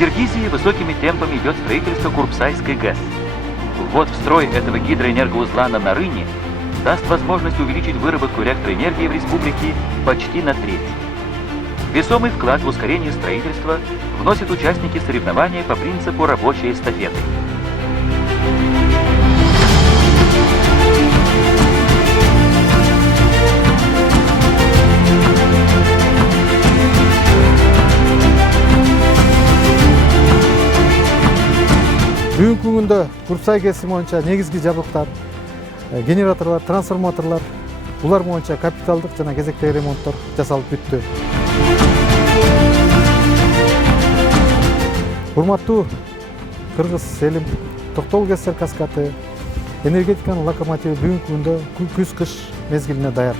Киргизии высокими темпами идет строительство Курпсайской ГЭС. Ввод в строй этого гидроэнергоузла на Нарыне даст возможность увеличить выработку электроэнергии в республике почти на треть. Весомый вклад в ускорение строительства вносят участники соревнования по принципу рабочей эстафеты. Бүгүнкү күндө Курпсай ГЭСи боюнча негизги жабдыктар, генераторлор, трансформаторлор, булар боюнча капиталдык жана кезектеги ремонттор жасалып бүттү. Урматтуу кыргыз элим, Токтогул ГЭС каскаты энергетиканын локомотиви бүгүнкү күндө күз-кыш мезгилине даяр.